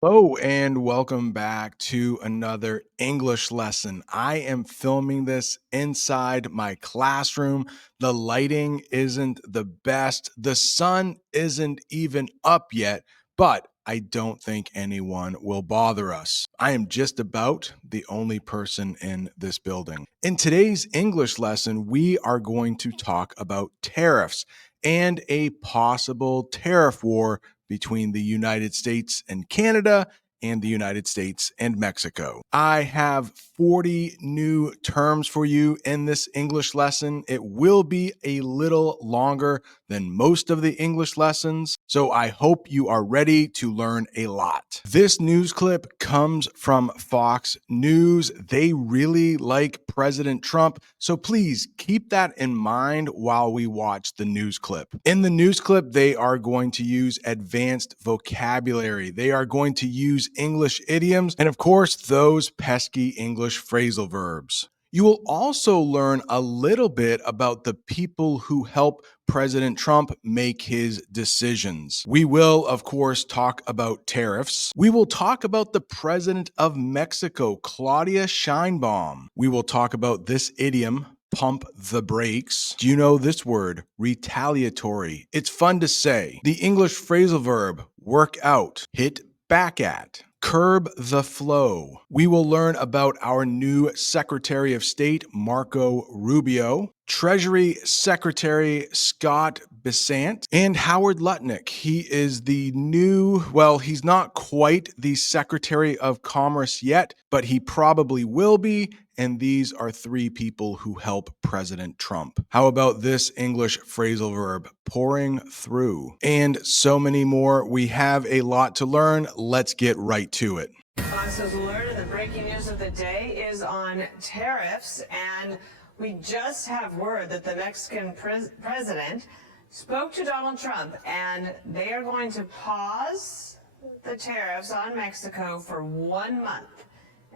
Hello and welcome back to another English lesson. I am filming this inside my classroom. The lighting isn't the best. The sun isn't even up yet, but I don't think anyone will bother us. I am just about the only person in this building. In today's English lesson, we are going to talk about tariffs and a possible tariff war between the United States and Canada and the United States and Mexico. I have 40 new terms for you in this English lesson. It will be a little longer than most of the English lessons, so I hope you are ready to learn a lot. This news clip comes from Fox News. They really like President Trump, so please keep that in mind while we watch the news clip. In the news clip, they are going to use advanced vocabulary. They are going to use English idioms, and of course, those pesky English phrasal verbs. You will also learn a little bit about the people who help President Trump make his decisions. We will, of course, talk about tariffs. We will talk about the president of Mexico, Claudia Sheinbaum. We will talk about this idiom, pump the brakes. Do you know this word? Retaliatory. It's fun to say. The English phrasal verb, work out, hit back at. Curb the flow. We will learn about our new Secretary of State, Marco Rubio, Treasury Secretary Scott Bessent, and Howard Lutnick. He is the new, well, he's not quite the Secretary of Commerce yet, but he probably will be. And these are three people who help President Trump. How about this English phrasal verb, pouring through? And so many more. We have a lot to learn. Let's get right to it. Fox's alert, and the breaking news of the day is on tariffs, and we just have word that the Mexican president spoke to Donald Trump, and they are going to pause the tariffs on Mexico for 1 month.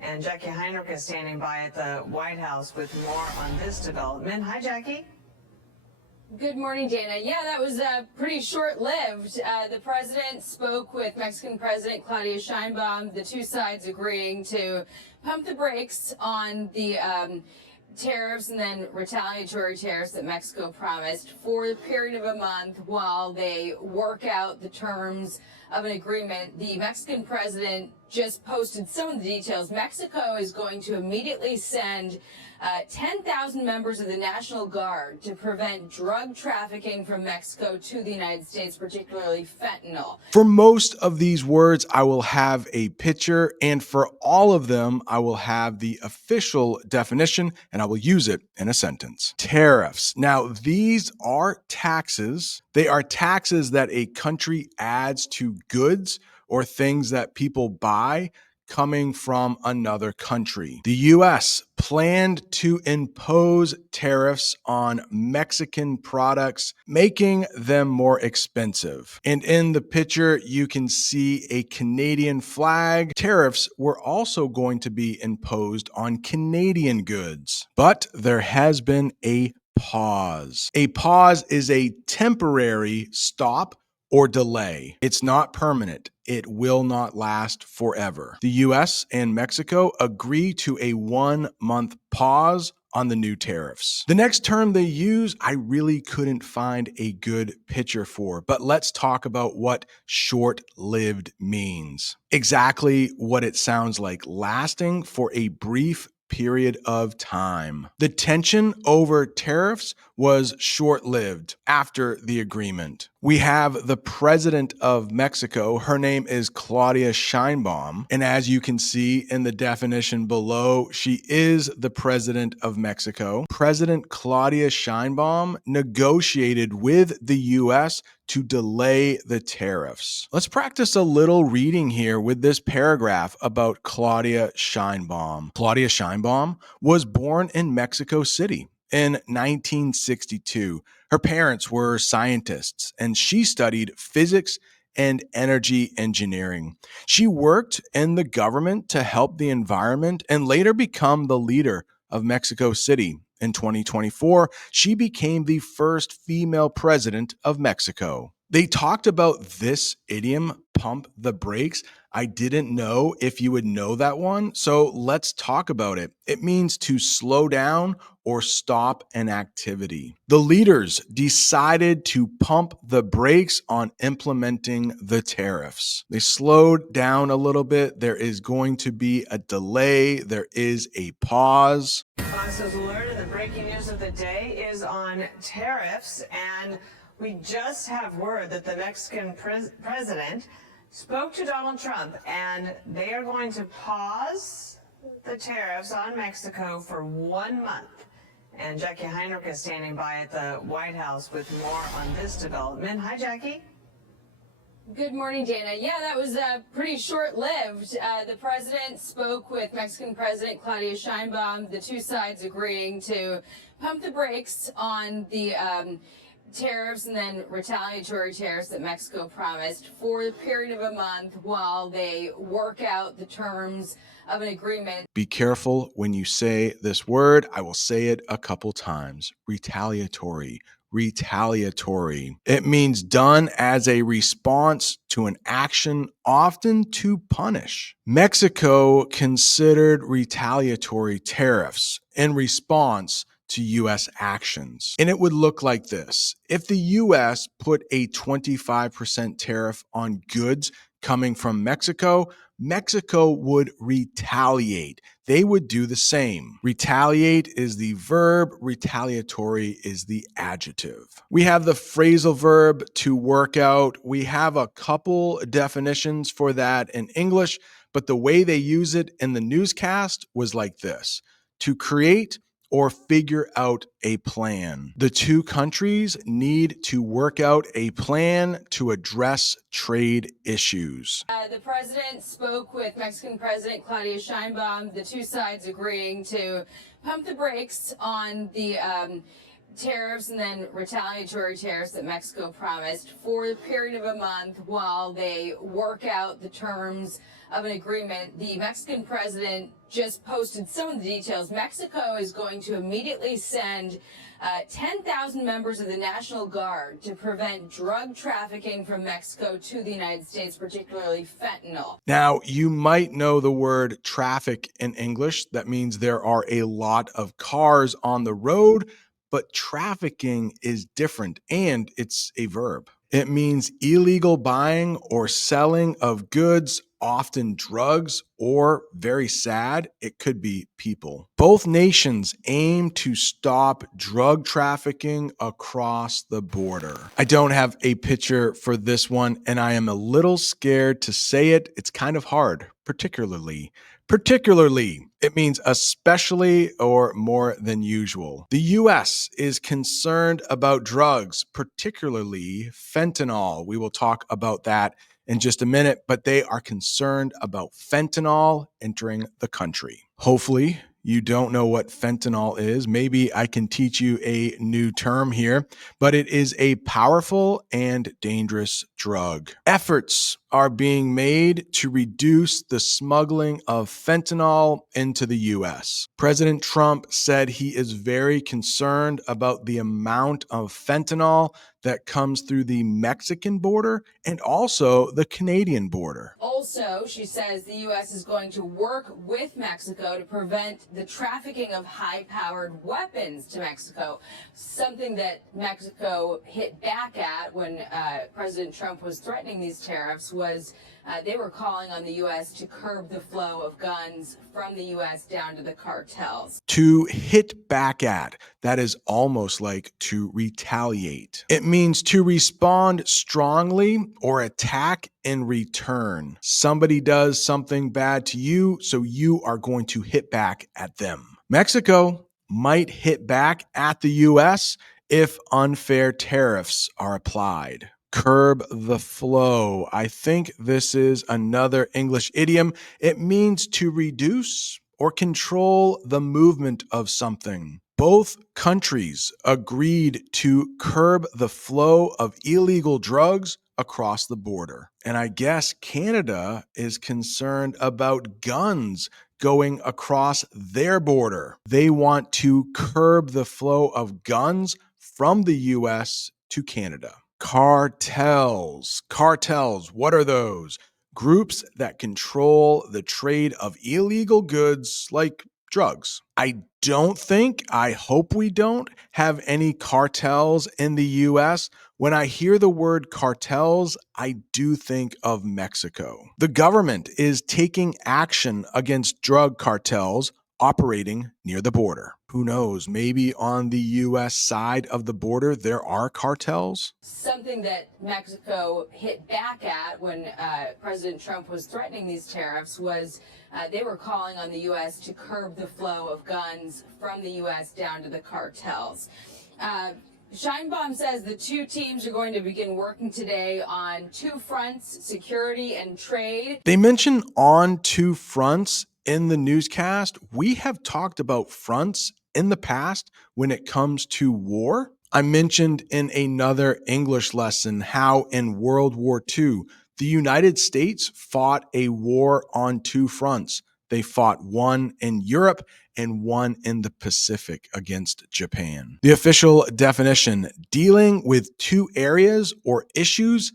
And Jackie Heinrich is standing by at the White House with more on this development. Hi, Jackie. Good morning, Dana. Yeah, that was pretty short-lived. The president spoke with Mexican President Claudia Sheinbaum, the two sides agreeing to pump the brakes on the tariffs and then retaliatory tariffs that Mexico promised for the period of a month while they work out the terms of an agreement. The Mexican president just posted some of the details. Mexico is going to immediately send 10,000 members of the National Guard to prevent drug trafficking from Mexico to the United States, particularly fentanyl. For most of these words, I will have a picture, and for all of them, I will have the official definition, and I will use it in a sentence. Tariffs. Now, these are taxes. They are taxes that a country adds to goods or things that people buy coming from another country. The US planned to impose tariffs on Mexican products, making them more expensive. And in the picture, you can see a Canadian flag. Tariffs were also going to be imposed on Canadian goods. But there has been a pause. A pause is a temporary stop or delay. It's not permanent. It will not last forever. The US and Mexico agree to a 1-month pause on the new tariffs. The next term they use, I really couldn't find a good picture for, but let's talk about what short-lived means. Exactly what it sounds like, lasting for a brief period of time. The tension over tariffs was short-lived after the agreement. We have the president of Mexico. Her name is Claudia Sheinbaum. And as you can see in the definition below, she is the president of Mexico. President Claudia Sheinbaum negotiated with the U.S. to delay the tariffs. Let's practice a little reading here with this paragraph about Claudia Sheinbaum. Claudia Sheinbaum was born in Mexico City in 1962. Her parents were scientists, and she studied physics and energy engineering. She worked in the government to help the environment and later become the leader of Mexico City. In 2024, she became the first female president of Mexico. They talked about this idiom, pump the brakes. I didn't know if you would know that one, so let's talk about it. It means to slow down or stop an activity. The leaders decided to pump the brakes on implementing the tariffs. They slowed down a little bit. There is going to be a delay, there is a pause. Fox has alerted the breaking news of the day is on tariffs, and we just have word that the Mexican president spoke to Donald Trump, and they are going to pause the tariffs on Mexico for 1 month. And Jackie Heinrich is standing by at the White House with more on this development. Hi, Jackie. Good morning, Dana. Yeah, that was pretty short-lived. The president spoke with Mexican President Claudia Sheinbaum, the two sides agreeing to pump the brakes on the tariffs and then retaliatory tariffs that Mexico promised for the period of a month while they work out the terms of an agreement. Be careful when you say this word. I will say it a couple times. Retaliatory. Retaliatory. It means done as a response to an action, often to punish. Mexico considered retaliatory tariffs in response to U.S. actions. And it would look like this. If the U.S. put a 25% tariff on goods coming from Mexico, Mexico would retaliate. They would do the same. Retaliate is the verb, retaliatory is the adjective. We have the phrasal verb to work out. We have a couple definitions for that in English, but the way they use it in the newscast was like this: to create or figure out a plan. The two countries need to work out a plan to address trade issues. The president spoke with Mexican President Claudia Sheinbaum, the two sides agreeing to pump the brakes on the tariffs and then retaliatory tariffs that Mexico promised for the period of a month while they work out the terms of an agreement. The Mexican president just posted some of the details. Mexico is going to immediately send 10,000 members of the National Guard to prevent drug trafficking from Mexico to the United States, particularly fentanyl. Now, you might know the word traffic in English. That means there are a lot of cars on the road, but trafficking is different, and it's a verb. It means illegal buying or selling of goods, often drugs, or very sad, it could be people. Both nations aim to stop drug trafficking across the border. I don't have a picture for this one, and I am a little scared to say it. It's kind of hard, particularly. It means especially or more than usual. The U.S. is concerned about drugs, particularly fentanyl. We will talk about that in just a minute, but they are concerned about fentanyl entering the country. Hopefully, you don't know what fentanyl is. Maybe I can teach you a new term here, but it is a powerful and dangerous drug. Efforts are being made to reduce the smuggling of fentanyl into the U.S. President Trump said he is very concerned about the amount of fentanyl that comes through the Mexican border and also the Canadian border. Also, she says the U.S. is going to work with Mexico to prevent the trafficking of high-powered weapons to Mexico, something that Mexico hit back at when President Trump was threatening these tariffs was they were calling on the U.S. to curb the flow of guns from the U.S. down to the cartels. To hit back at, that is almost like to retaliate. It means to respond strongly or attack in return. Somebody does something bad to you, so you are going to hit back at them. Mexico might hit back at the U.S. if unfair tariffs are applied. Curb the flow. I think this is another English idiom. It means to reduce or control the movement of something. Both countries agreed to curb the flow of illegal drugs across the border. And I guess Canada is concerned about guns going across their border. They want to curb the flow of guns from the U.S. to Canada. Cartels. Cartels, what are those? Groups that control the trade of illegal goods like drugs. I hope we don't have any cartels in the US. When I hear the word cartels, I do think of Mexico. The government is taking action against drug cartels operating near the border. Who knows? Maybe on the US side of the border, there are cartels. Something that Mexico hit back at when President Trump was threatening these tariffs was they were calling on the U.S. to curb the flow of guns from the U.S. down to the cartels. Sheinbaum says the two teams are going to begin working today on two fronts, security and trade. They mention on two fronts in the newscast. We have talked about fronts in the past when it comes to war. I mentioned in another English lesson how in World War II, the United States fought a war on two fronts. They fought one in Europe and one in the Pacific against Japan. The official definition: dealing with two areas or issues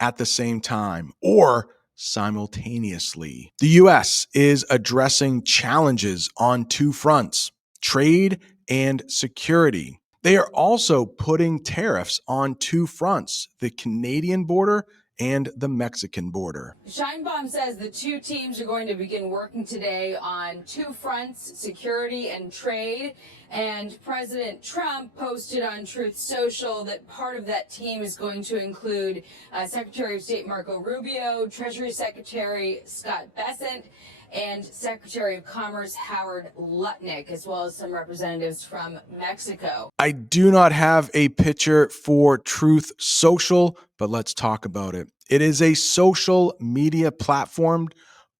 at the same time or simultaneously. The US is addressing challenges on two fronts: trade and security. They are also putting tariffs on two fronts: the Canadian border and the Mexican border. Sheinbaum says the two teams are going to begin working today on two fronts, security and trade. And President Trump posted on Truth Social that part of that team is going to include Secretary of State Marco Rubio, Treasury Secretary Scott Bessent, and Secretary of Commerce Howard Lutnick, as well as some representatives from Mexico. I do not have a picture for Truth Social, but let's talk about it. It is a social media platform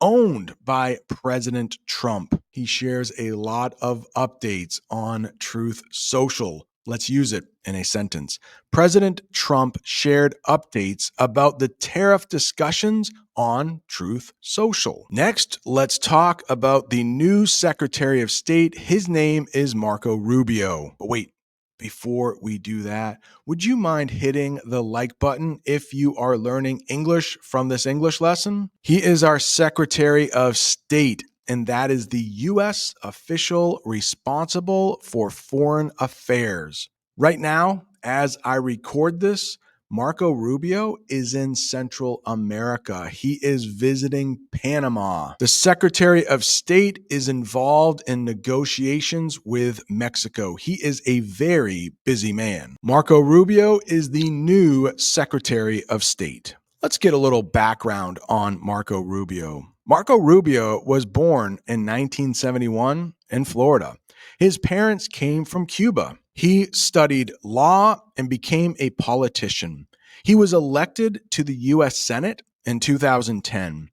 owned by President Trump. He shares a lot of updates on Truth Social. Let's use it in a sentence. President Trump shared updates about the tariff discussions on Truth Social. Next, let's talk about the new Secretary of State. His name is Marco Rubio. But wait, before we do that, would you mind hitting the like button if you are learning English from this English lesson? He is our Secretary of State, and that is the U.S. official responsible for foreign affairs. Right now, as I record this, Marco Rubio is in Central America. He is visiting Panama. The Secretary of State is involved in negotiations with Mexico. He is a very busy man. Marco Rubio is the new Secretary of State. Let's get a little background on Marco Rubio. Marco Rubio was born in 1971 in Florida. His parents came from Cuba. He studied law and became a politician. He was elected to the U.S. Senate in 2010.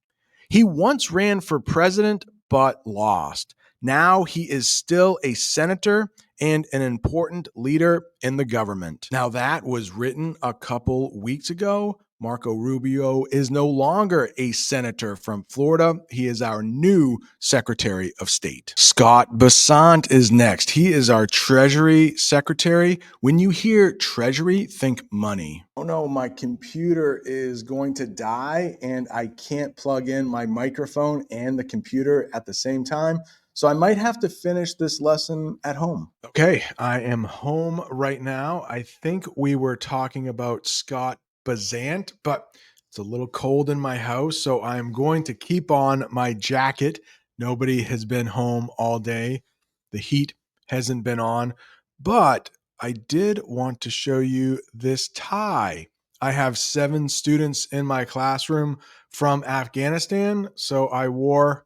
He once ran for president but lost. Now he is still a senator and an important leader in the government. Now, that was written a couple weeks ago. Marco Rubio is no longer a senator from Florida. He is our new Secretary of State. Scott Bessent is next. He is our Treasury Secretary. When you hear Treasury, think money. Oh no, my computer is going to die and I can't plug in my microphone and the computer at the same time. So I might have to finish this lesson at home. Okay, I am home right now. I think we were talking about Scott Bessent, but it's a little cold in my house, so I'm going to keep on my jacket. Nobody has been home all day. The heat hasn't been on, but I did want to show you this tie. I have 7 students in my classroom from Afghanistan, so I wore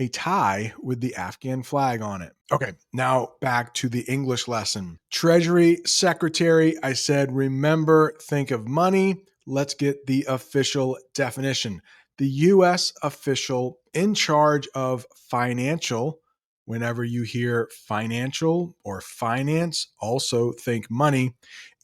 a tie with the Afghan flag on it. Okay, now back to the English lesson. Treasury Secretary, I said, remember, think of money. Let's get the official definition. The U.S. official in charge of financial. Whenever you hear financial or finance, also think money.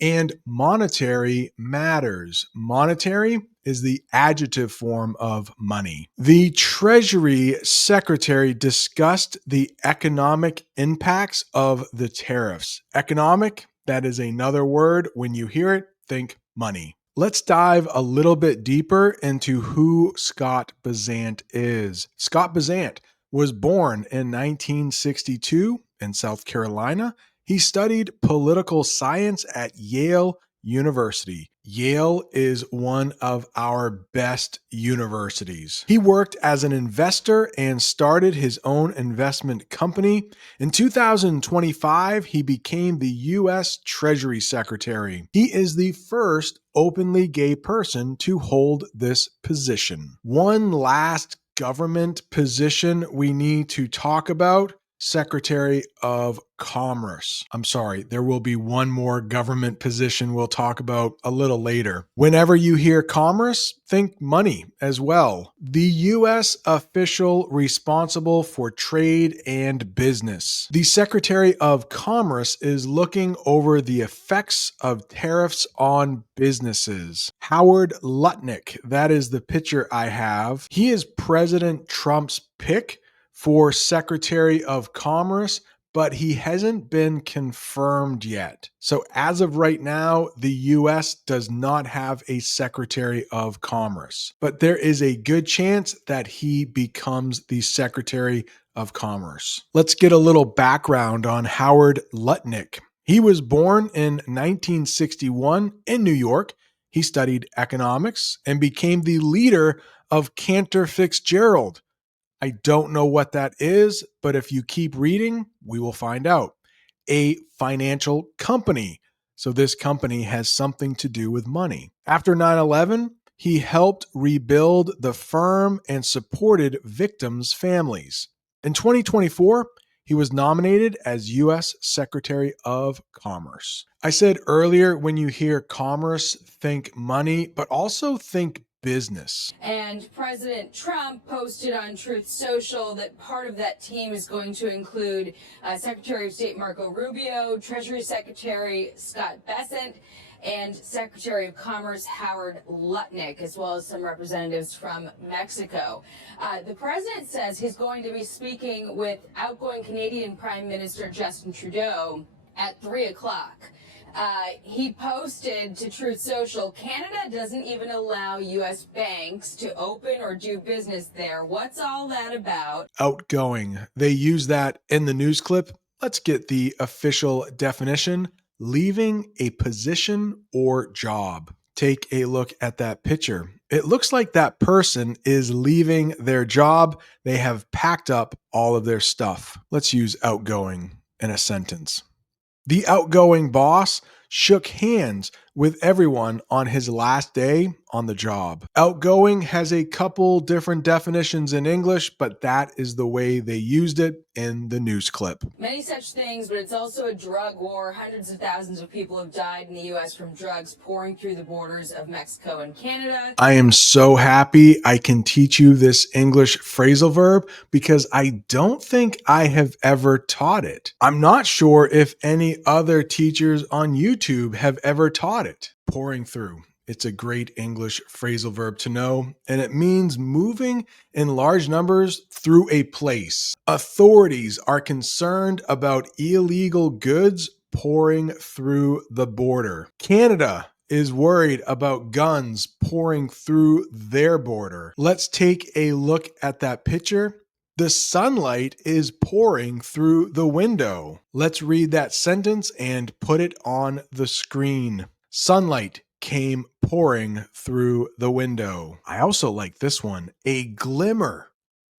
And monetary matters. Monetary is the adjective form of money. The Treasury Secretary discussed the economic impacts of the tariffs. Economic, that is another word. When you hear it, think money. Let's dive a little bit deeper into who Scott Bessant is. Scott Bessant was born in 1962 in South Carolina. He studied political science at Yale University. Yale is one of our best universities. He worked as an investor and started his own investment company. In 2025, he became the U.S. Treasury Secretary. He is the first openly gay person to hold this position. One last government position we need to talk about: Secretary of Commerce. I'm sorry, there will be one more government position we'll talk about a little later. Whenever you hear commerce, think money as well. The U.S. official responsible for trade and business. The Secretary of Commerce is looking over the effects of tariffs on businesses. Howard Lutnick, that is the picture I have. He is President Trump's pick for Secretary of Commerce, but he hasn't been confirmed yet. So as of right now, the US does not have a Secretary of Commerce, but there is a good chance that he becomes the Secretary of Commerce. Let's get a little background on Howard Lutnick. He was born in 1961 in New York. He studied economics and became the leader of Cantor Fitzgerald. I don't know what that is, but if you keep reading, we will find out. A financial company. So this company has something to do with money. After 9/11, he helped rebuild the firm and supported victims' families. In 2024, he was nominated as U.S. Secretary of Commerce. I said earlier, when you hear commerce, think money, but also think business. And President Trump posted on Truth Social that part of that team is going to include Secretary of State Marco Rubio, Treasury Secretary Scott Bessant, and Secretary of Commerce Howard Lutnick, as well as some representatives from Mexico. The president says he's going to be speaking with outgoing Canadian Prime Minister Justin Trudeau at 3 o'clock. He posted to Truth Social, Canada doesn't even allow U.S. banks to open or do business there. What's all that about? Outgoing. They use that in the news clip. Let's get the official definition: leaving a position or job. Take a look at that picture. It looks like that person is leaving their job. They have packed up all of their stuff. Let's use outgoing in a sentence. The outgoing boss shook hands with everyone on his last day on the job. Outgoing has a couple different definitions in English, but that is the way they used it in the news clip. Many such things, but it's also a drug war. Hundreds of thousands of people have died in the U.S. from drugs pouring through the borders of Mexico and Canada. I am so happy I can teach you this English phrasal verb because I don't think I have ever taught it. I'm not sure if any other teachers on YouTube have ever taught it. Pouring through. It's a great English phrasal verb to know, and it means moving in large numbers through a place. Authorities are concerned about illegal goods pouring through the border. Canada is worried about guns pouring through their border. Let's take a look at that picture. The sunlight is pouring through the window. Let's read that sentence and put it on the screen. Sunlight came pouring through the window. I also like this one. A glimmer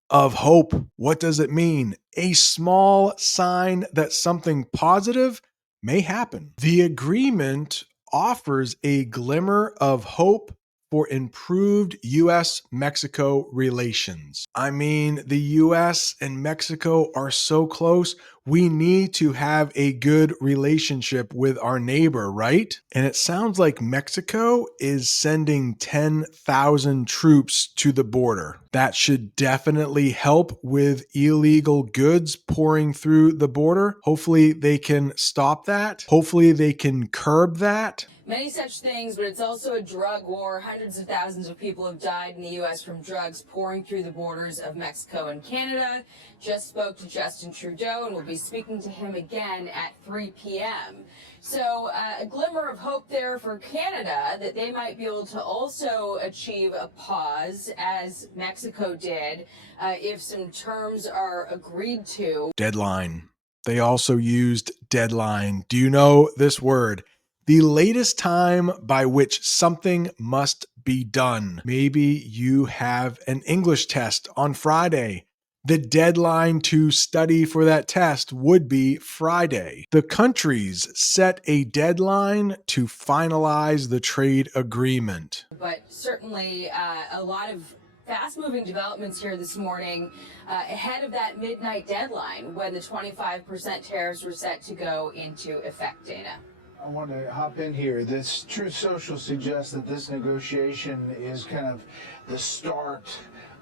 of hope. What does it mean? A small sign that something positive may happen. The agreement offers a glimmer of hope for improved U.S.-Mexico relations. I mean, the U.S. and Mexico are so close. We need to have a good relationship with our neighbor, right? And it sounds like Mexico is sending 10,000 troops to the border. That should definitely help with illegal goods pouring through the border. Hopefully they can stop that. Hopefully they can curb that. many such things, but it's also a drug war. Hundreds of thousands of people have died in the U.S. from drugs pouring through the borders of Mexico and Canada. Just spoke to Justin Trudeau, and we'll be speaking to him again at 3 p.m. So a glimmer of hope there for Canada that they might be able to also achieve a pause, as Mexico did, if some terms are agreed to. Deadline. They also used deadline. Do you know this word? The latest time by which something must be done. Maybe you have an English test on Friday. The deadline to study for that test would be Friday. The countries set a deadline to finalize the trade agreement. But certainly a lot of fast-moving developments here this morning ahead of that midnight deadline when the 25% tariffs were set to go into effect, Dana. I want to hop in here. This Truth Social suggests that this negotiation is kind of the start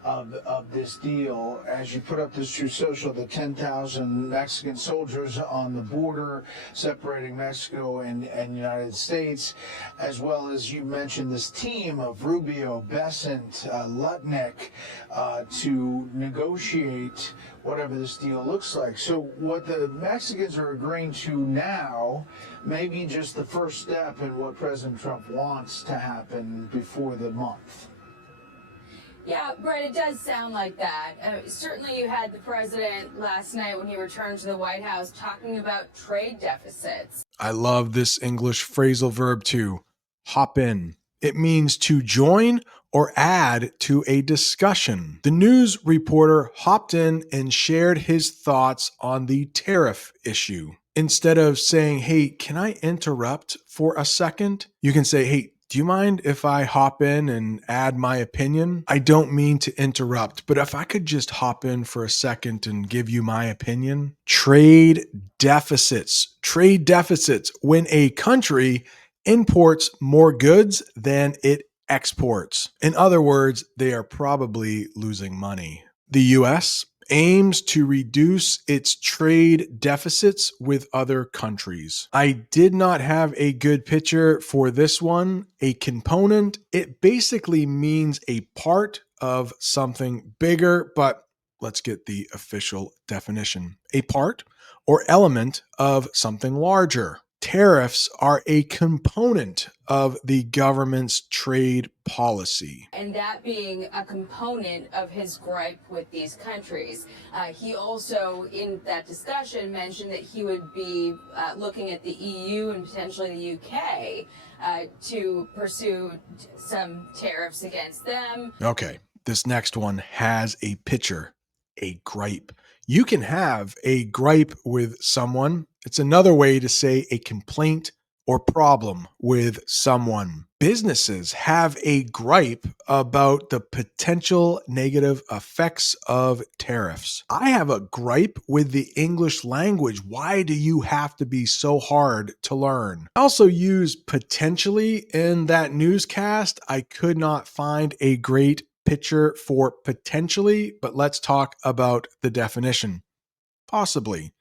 of this deal. As you put up this Truth Social, the 10,000 Mexican soldiers on the border separating Mexico and United States, as well as you mentioned this team of Rubio, Bessent, Lutnick to negotiate whatever this deal looks like. So what the Mexicans are agreeing to now may be just the first step in what President Trump wants to happen before the month. Yeah, Brett, it does sound like that. Certainly you had the president last night when he returned to the White House talking about trade deficits. I love this English phrasal verb too. Hop in. It means to join or add to a discussion. The news reporter hopped in and shared his thoughts on the tariff issue. Instead of saying, hey, can I interrupt for a second? You can say, hey, do you mind if I hop in and add my opinion? I don't mean to interrupt, but if I could just hop in for a second and give you my opinion. Trade deficits. Trade deficits. When a country imports more goods than it exports. In other words, they are probably losing money. The U.S. aims to reduce its trade deficits with other countries. I did not have a good picture for this one. A component, it basically means a part of something bigger, but let's get the official definition. A part or element of something larger. Tariffs are a component of the government's trade policy. And that being a component of his gripe with these countries. He also, in that discussion, mentioned that he would be looking at the EU and potentially the UK to pursue some tariffs against them. Okay, this next one has a picture, a gripe. You can have a gripe with someone. It's another way to say a complaint or problem with someone. Businesses have a gripe about the potential negative effects of tariffs. I have a gripe with the English language. Why do you have to be so hard to learn? I also use potentially in that newscast. I could not find a great picture for potentially, but let's talk about the definition. Possibly.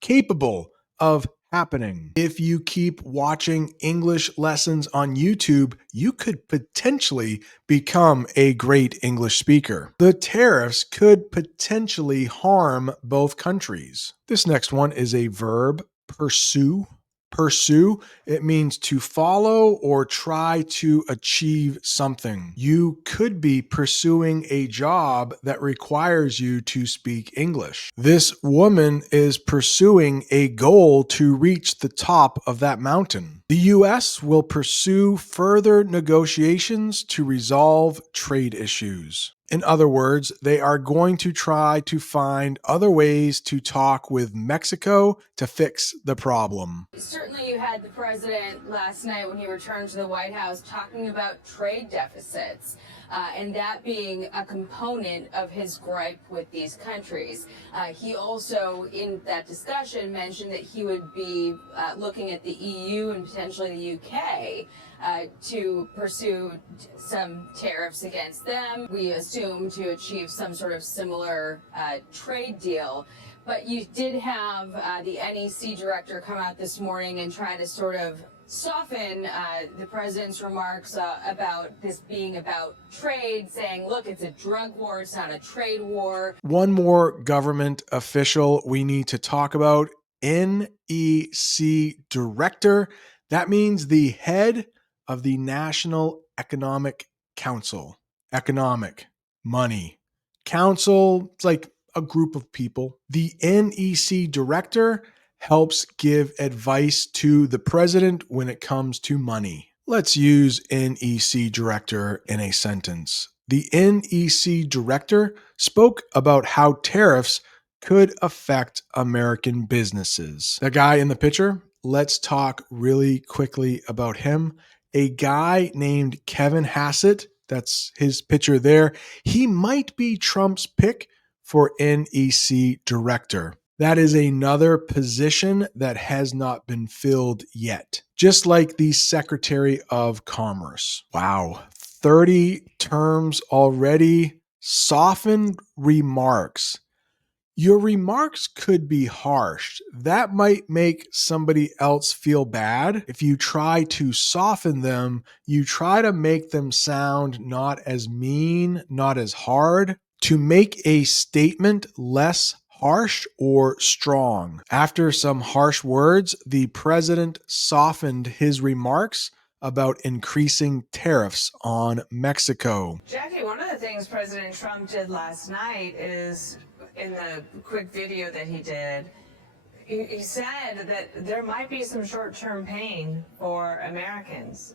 Capable of happening. If you keep watching English lessons on YouTube, you could potentially become a great English speaker. The tariffs could potentially harm both countries. This next one is a verb, pursue. Pursue, it means to follow or try to achieve something. You could be pursuing a job that requires you to speak English. This woman is pursuing a goal to reach the top of that mountain. The U.S. will pursue further negotiations to resolve trade issues. In other words, they are going to try to find other ways to talk with Mexico to fix the problem. Certainly you had the president last night when he returned to the White House talking about trade deficits. And that being a component of his gripe with these countries. He also, in that discussion, mentioned that he would be looking at the EU and potentially the UK to pursue some tariffs against them. We assume to achieve some sort of similar trade deal. But you did have the NEC director come out this morning and try to sort of soften the president's remarks about this being about trade, saying, look, it's a drug war, it's not a trade war. One more government official we need to talk about: NEC director. That means the head of the National Economic Council. Economic, money. Council, it's like a group of people. The NEC director helps give advice to the president when it comes to money. Let's use NEC director in a sentence. The NEC director spoke about how tariffs could affect American businesses. The guy in the picture, let's talk really quickly about him. A guy named Kevin Hassett, that's his picture there. He might be Trump's pick for NEC director. That is another position that has not been filled yet, just like the Secretary of Commerce. Wow, 30 terms already. Softened remarks. Your remarks could be harsh. That might make somebody else feel bad. If you try to soften them, you try to make them sound not as mean, not as hard, to make a statement less harsh or strong. After some harsh words, the president softened his remarks about increasing tariffs on Mexico. Jackie, one of the things President Trump did last night is, in the quick video that he did, he said that there might be some short-term pain for Americans,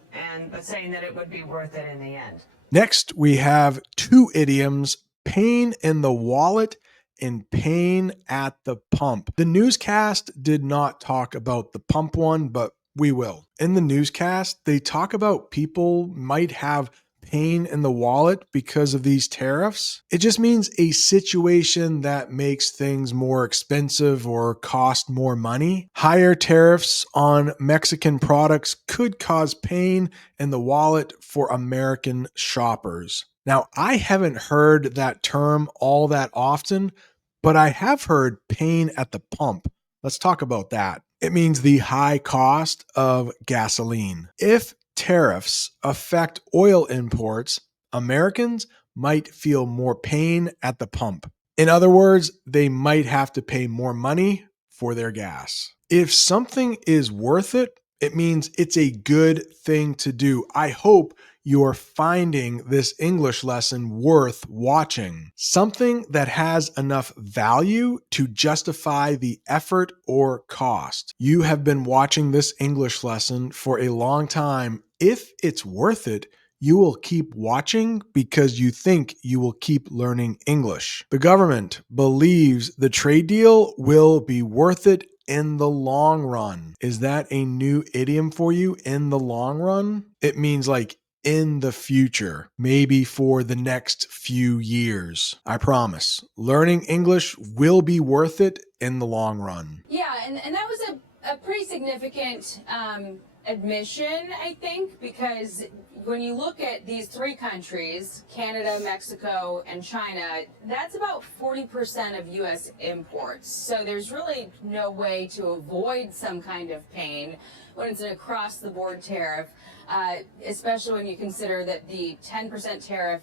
but saying that it would be worth it in the end. Next, we have two idioms: pain in the wallet and pain at the pump. The newscast did not talk about the pump one, but we will. In the newscast, they talk about people might have pain in the wallet because of these tariffs. It just means a situation that makes things more expensive or cost more money. Higher tariffs on Mexican products could cause pain in the wallet for American shoppers. Now, I haven't heard that term all that often, but I have heard pain at the pump. Let's talk about that. It means the high cost of gasoline. If tariffs affect oil imports, Americans might feel more pain at the pump. In other words, they might have to pay more money for their gas. If something is worth it, it means it's a good thing to do. I hope you're finding this English lesson worth watching. Something that has enough value to justify the effort or cost. You have been watching this English lesson for a long time. If it's worth it, you will keep watching because you think you will keep learning English. The government believes the trade deal will be worth it in the long run. Is that a new idiom for you? In the long run? It means like in the future, maybe for the next few years. I promise, learning English will be worth it in the long run. Yeah, and that was a pretty significant admission, I think, because when you look at these three countries, Canada, Mexico, and China, that's about 40% of U.S. imports. So there's really no way to avoid some kind of pain when it's an across-the-board tariff, especially when you consider that the 10% tariff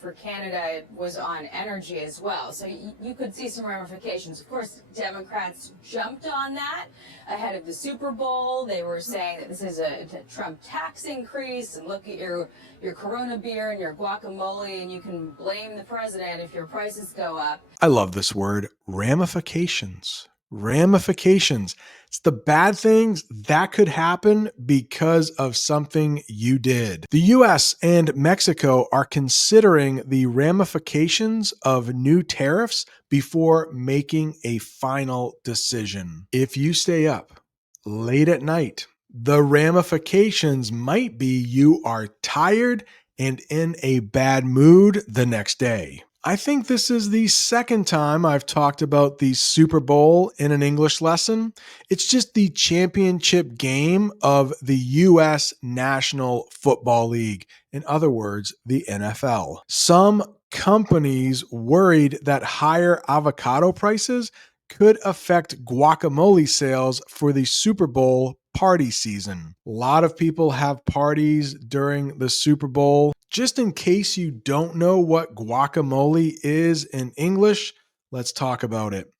for Canada was on energy as well. So you could see some ramifications. Of course, Democrats jumped on that ahead of the Super Bowl. They were saying that this is a Trump tax increase, and look at your Corona beer and your guacamole, and you can blame the president if your prices go up. I love this word, ramifications. Ramifications. It's the bad things that could happen because of something you did. The US and Mexico are considering the ramifications of new tariffs before making a final decision. If you stay up late at night, the ramifications might be you are tired and in a bad mood the next day. I think this is the second time I've talked about the Super Bowl in an English lesson. It's just the championship game of the U.S. National Football League. In other words, the NFL. Some companies worried that higher avocado prices could affect guacamole sales for the Super Bowl party season. A lot of people have parties during the Super Bowl. Just in case you don't know what guacamole is in English, let's talk about it.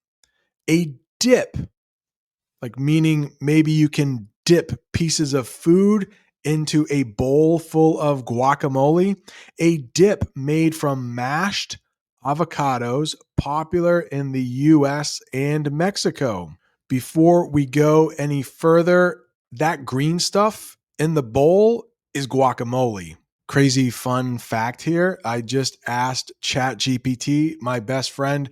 A dip, like meaning maybe you can dip pieces of food into a bowl full of guacamole. A dip made from mashed avocados, popular in the US and Mexico. Before we go any further, that green stuff in the bowl is guacamole. Crazy fun fact here. I just asked ChatGPT, my best friend,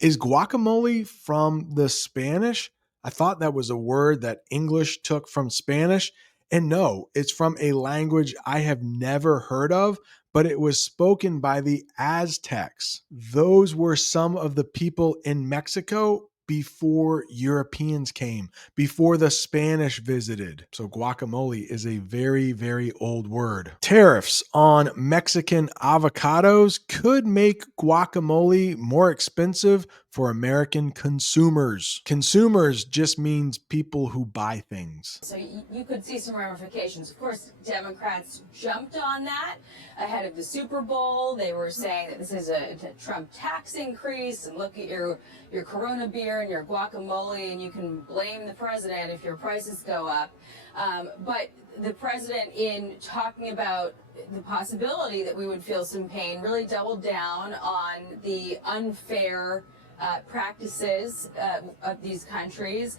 is guacamole from the Spanish? I thought that was a word that English took from Spanish. And no, it's from a language I have never heard of, but it was spoken by the Aztecs. Those were some of the people in Mexico before Europeans came, before the Spanish visited. So guacamole is a very, very old word. Tariffs on Mexican avocados could make guacamole more expensive for American consumers. Consumers just means people who buy things. So you could see some ramifications. Of course, Democrats jumped on that ahead of the Super Bowl. They were saying that this is a Trump tax increase, and look at your Corona beer and your guacamole, and you can blame the president if your prices go up. But the president, in talking about the possibility that we would feel some pain, really doubled down on the unfair practices of these countries.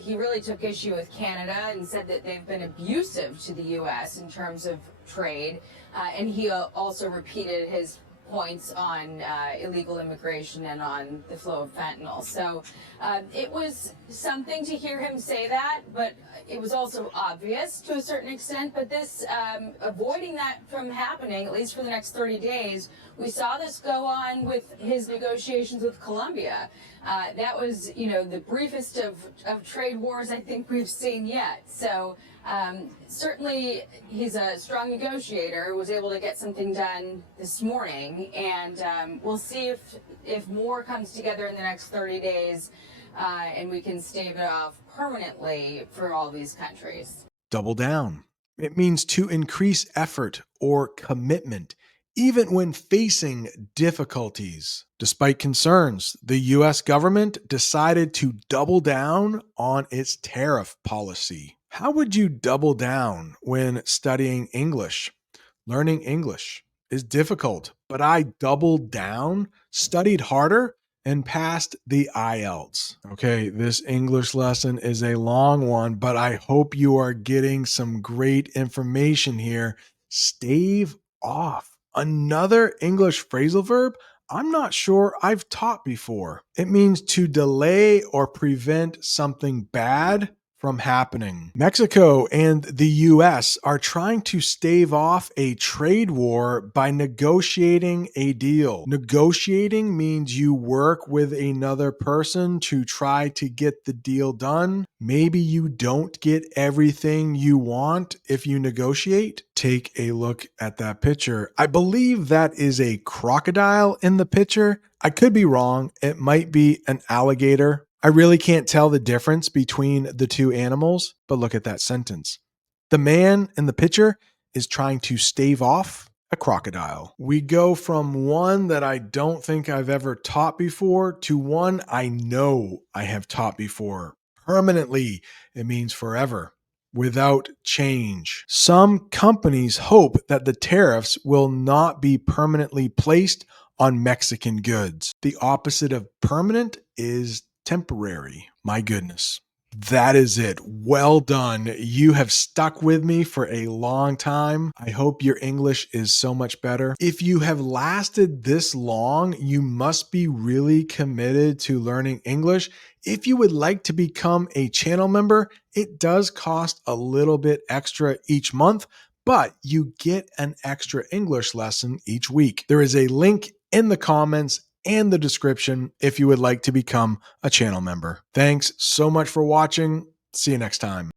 He really took issue with Canada and said that they've been abusive to the U.S. in terms of trade. And he also repeated his points on illegal immigration and on the flow of fentanyl. So it was something to hear him say that, but it was also obvious to a certain extent. But this, avoiding that from happening, at least for the next 30 days, we saw this go on with his negotiations with Colombia. That was, the briefest of trade wars I think we've seen yet. So certainly he's a strong negotiator, was able to get something done this morning, and we'll see if more comes together in the next 30 days and we can stave it off permanently for all these countries. Double down. It means to increase effort or commitment, even when facing difficulties. Despite concerns, the US government decided to double down on its tariff policy. How would you double down when studying English? Learning English is difficult, but I doubled down, studied harder, and passed the IELTS. Okay, this English lesson is a long one, but I hope you are getting some great information here. Stave off. Another English phrasal verb I'm not sure I've taught before. It means to delay or prevent something bad from happening. Mexico and the US are trying to stave off a trade war by negotiating a deal. Negotiating means you work with another person to try to get the deal done. Maybe you don't get everything you want if you negotiate. Take a look at that picture. I believe that is a crocodile in the picture. I could be wrong. It might be an alligator. I really can't tell the difference between the two animals, but look at that sentence. The man in the picture is trying to stave off a crocodile. We go from one that I don't think I've ever taught before to one I know I have taught before. Permanently, it means forever, without change. Some companies hope that the tariffs will not be permanently placed on Mexican goods. The opposite of permanent is temporary. My goodness. That is it. Well done. You have stuck with me for a long time. I hope your English is so much better. If you have lasted this long, you must be really committed to learning English. If you would like to become a channel member, it does cost a little bit extra each month, but you get an extra English lesson each week. There is a link in the comments and the description if you would like to become a channel member. Thanks so much for watching. See you next time.